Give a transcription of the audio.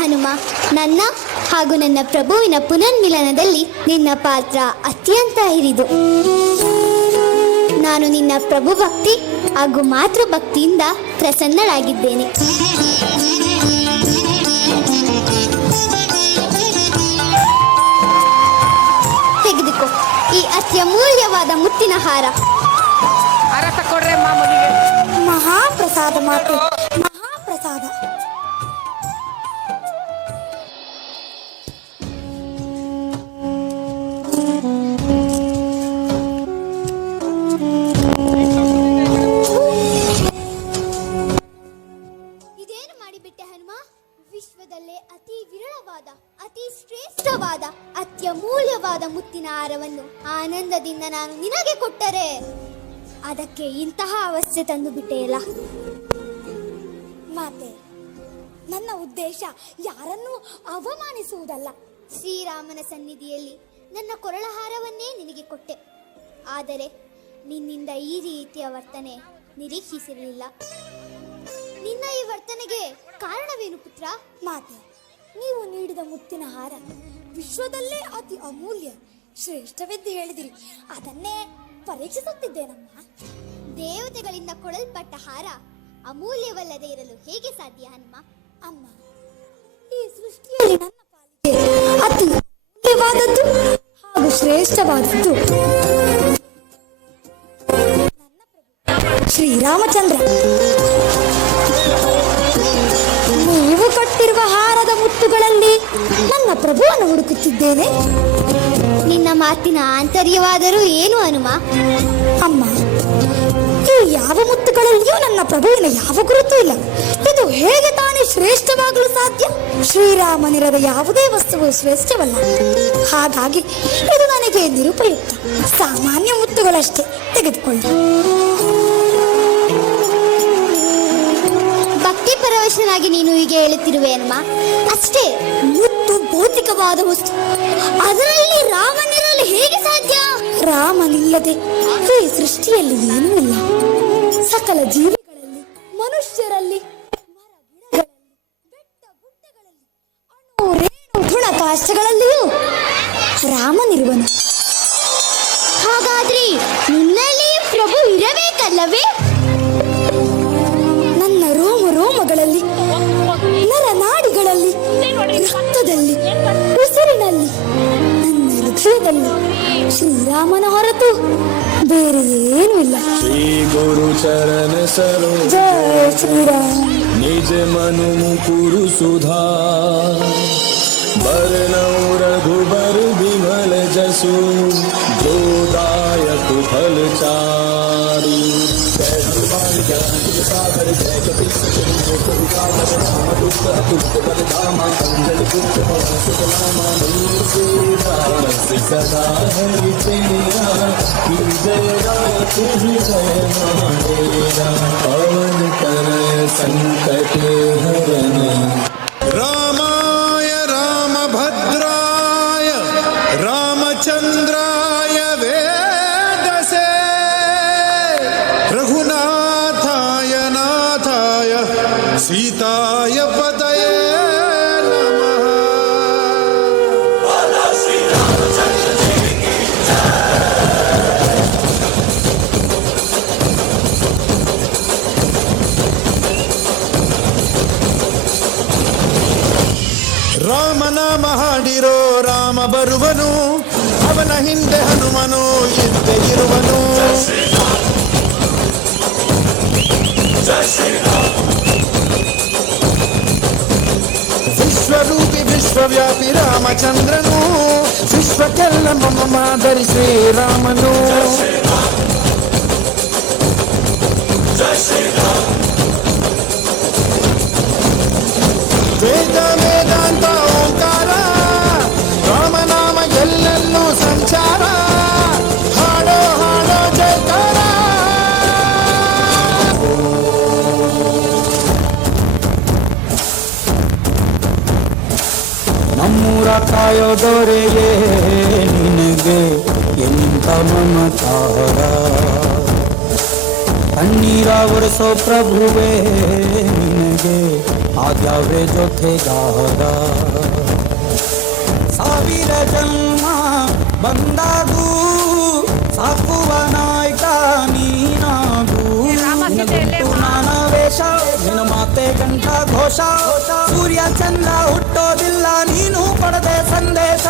ಹನುಮ, ನನ್ನ ಹಾಗೂ ನನ್ನ ಪ್ರಭುವಿನ ಪುನರ್ಮಿಲನದಲ್ಲಿ ನಿನ್ನ ಪಾತ್ರ ಅತ್ಯಂತ ಹಿರಿದು. ನಾನು ನಿನ್ನ ಪ್ರಭು ಭಕ್ತಿ ಹಾಗೂ ಮಾತೃಭಕ್ತಿಯಿಂದ ಪ್ರಸನ್ನಳಾಗಿದ್ದೇನೆ. ತೆಗೆದುಕೋ ಈ ಅತ್ಯಮೂಲ್ಯವಾದ ಮುತ್ತಿನ ಹಾರ. ಮಹಾಪ್ರಸಾದ ಮಾತೆ, ಮಹಾಪ್ರಸಾದ. ಇದೇನು ಮಾಡಿಬಿಟ್ಟೆ ಹನುಮ? ವಿಶ್ವದಲ್ಲೇ ಅತಿ ವಿರಳವಾದ, ಅತಿ ಶ್ರೇಷ್ಠವಾದ, ಅತ್ಯಮೂಲ್ಯವಾದ ಮುತ್ತಿನ ಹಾರವನ್ನು ಆನಂದದಿಂದ ನಾನು ನಿನಗೆ ಕೊಟ್ಟರೆ ಅದಕ್ಕೆ ಇಂತಹ ಅವಸ್ಥೆ ತಂದು ಬಿಟ್ಟೆಯಲ್ಲ. ಮಾತೆ, ನನ್ನ ಉದ್ದೇಶ ಯಾರನ್ನೂ ಅವಮಾನಿಸುವುದಲ್ಲ. ಶ್ರೀರಾಮನ ಸನ್ನಿಧಿಯಲ್ಲಿ ನನ್ನ ಕೊರಳಹಾರವನ್ನೇ ನಿನಗೆ ಕೊಟ್ಟೆ. ಆದರೆ ನಿನ್ನಿಂದ ಈ ರೀತಿಯ ವರ್ತನೆ ನಿರೀಕ್ಷಿಸಿರಲಿಲ್ಲ. ನಿನ್ನ ಈ ವರ್ತನೆಗೆ ಕಾರಣವೇನು ಪುತ್ರ? ಮಾತೆ, ನೀವು ನೀಡಿದ ಮುತ್ತಿನ ಹಾರ ವಿಶ್ವದಲ್ಲೇ ಅತಿ ಅಮೂಲ್ಯ, ಶ್ರೇಷ್ಠವೆಂದು ಹೇಳಿದಿರಿ. ಅದನ್ನೇ ಪರೀಕ್ಷಿಸುತ್ತಿದ್ದೇನಮ್ಮ. ದೇವತೆಗಳಿಂದ ಕೊಡಲ್ಪಟ್ಟ ಹಾರ ಅಮೂಲ್ಯವಲ್ಲದೆ ಇರಲು ಹೇಗೆ ಸಾಧ್ಯ ಹನುಮ? ಅಮ್ಮ, ಈ ಸೃಷ್ಟಿಯಲ್ಲಿ ನನ್ನ ಪಾಲಿಗೆ ಅತಿ ಅಮೂಲ್ಯವಾದದ್ದು ಹಾಗೂ ಶ್ರೇಷ್ಠವಾದದ್ದು ನನ್ನ ಪ್ರಭು ಶ್ರೀರಾಮಚಂದ್ರ. ನೀವು ಕೊಟ್ಟಿರುವ ಹಾರದ ಮುತ್ತುಗಳಲ್ಲಿ ನನ್ನ ಪ್ರಭುವನ್ನು ಹುಡುಕುತ್ತಿದ್ದೇನೆ. ನಿನ್ನ ಮಾತಿನ ಆಂತರ್ಯವಾದರೂ ಏನು ಹನುಮ? ಅಮ್ಮ, ಈ ಯಾವ ಮುತ್ತುಗಳಲ್ಲಿಯೂ ನನ್ನ ಪ್ರಭುವಿನ ಯಾವ ಗುರುತು ಇಲ್ಲ. ಇದು ಹೇಗೆ ತಾನೇ ಶ್ರೇಷ್ಠವಾಗಲು ಸಾಧ್ಯ? ಶ್ರೀರಾಮನಿರದ ಯಾವುದೇ ವಸ್ತುವು ಶ್ರೇಷ್ಠವಲ್ಲ. ಹಾಗಾಗಿ ಇದು ನನಗೆ ನಿರುಪಯುಕ್ತ. ಸಾಮಾನ್ಯ ಮುತ್ತುಗಳಷ್ಟೇ, ತೆಗೆದುಕೊಳ್ಳಿ. ಭಕ್ತಿ ಪರವಶನಾಗಿ ನೀನು ಹೀಗೆ ಹೇಳುತ್ತಿರುವೆ ಹನುಮ. ಅಷ್ಟೇ, ಮುತ್ತು ಭೌತಿಕವಾದ ವಸ್ತು. ಅದರಲ್ಲಿ ರಾಮನಿರಲು ಹೇಗೆ ಸಾಧ್ಯ? ರಾಮನಿಲ್ಲದೆ ಈ ಸೃಷ್ಟಿಯಲ್ಲಿ ಏನೂ ಇಲ್ಲ. ಸಕಲ ಜೀವಿಗಳಲ್ಲಿ, ಮನುಷ್ಯರಲ್ಲಿ, ಮರ ಗಿಡಗಳಲ್ಲಿ, ಬೆಟ್ಟ ಗುಡ್ಡಗಳಲ್ಲಿ, ಅಣು ರೇಣು ಗುಣ ಕಾಷ್ಟಗಳಲ್ಲಿಯೂ ರಾಮನಿರುವನು. ಹಾಗಾದ್ರೆ ನಿನ್ನಲ್ಲಿ ಪ್ರಭು ಇರಬೇಕಲ್ಲವೇ? ನನ್ನ ರೋಮ ರೋಮಗಳಲ್ಲಿ, ನರನಾಡಿಗಳಲ್ಲಿ, ರಕ್ತದಲ್ಲಿ, ಉಸಿರಿನಲ್ಲಿ, ನನ್ನ ಹೃದಯದಲ್ಲಿ ಶ್ರೀರಾಮನ ಹೊರತು ಬೇರೆ ಏನೂ ಇಲ್ಲ. ಶ್ರೀ ಗುರು ಚರಣ ಸರೋಜ ಜಯ ಶ್ರೀರಾಮ. ನಿಜ ಮನು ಮುಕುರು ಸುಧಾ बरनौ रघुबर विमल जसु जोदायक फल चारु। जय हनुमान ज्ञान सागर जय कपीस सदा हरि तेरा जय रात जय माहेरा पवन तरय संकट हरण। रामाय रामभद्राय रामचंद्राय वेदसे रघुनाथाय नाथाय सीताय पतये नमः। ರಾಮನಾಮ ಹಾಡಿರೋ ರಾಮ ಬರುವನು, ಅವನ ಹಿಂದೆ ಹನುಮನು ಇದ್ದೇ ಇರುವನು. ವಿಶ್ವರೂಪಿ ವಿಶ್ವವ್ಯಾಪಿ ರಾಮಚಂದ್ರನು, ವಿಶ್ವಕ್ಕೆಲ್ಲ ಮಮ ಮಾದರಿ ಶ್ರೀರಾಮನು. ವೇದ ವೇದಾಂತ ಓಂಕಾರ ರಾಮನಾಮ ಎಲ್ಲೆಲ್ಲೂ ಸಂಚಾರ. ಹಾಡೋ ಹಾಡೋ ಜಯಕಾರ. ನಮ್ಮೂರ ಕಾಯೋ ದೊರೆಯೇ ನಿನಗೆ ಎಂತ ಮಮತಾರ, ಕಣ್ಣೀರ ಒರೆಸೋ ಪ್ರಭುವೇ ನಿನಗೆ ಆದ್ಯಾವ್ರೆ ಜೊತೆಗಾರ ಸಾವಿರ ಜನ್ಮ ಬಂದಾಗೂ ಸಾಕುವ ನಾಯಕ ನೀನಾಗೂ ನಾನ ವೇಷ ನಿನ್ನ ಮಾತೆ ಕಂಠ ಘೋಷ ಸೂರ್ಯ ಚಂದ್ರ ಹುಟ್ಟೋದಿಲ್ಲ ನೀನು ಪಡೆದೆ ಸಂದೇಶ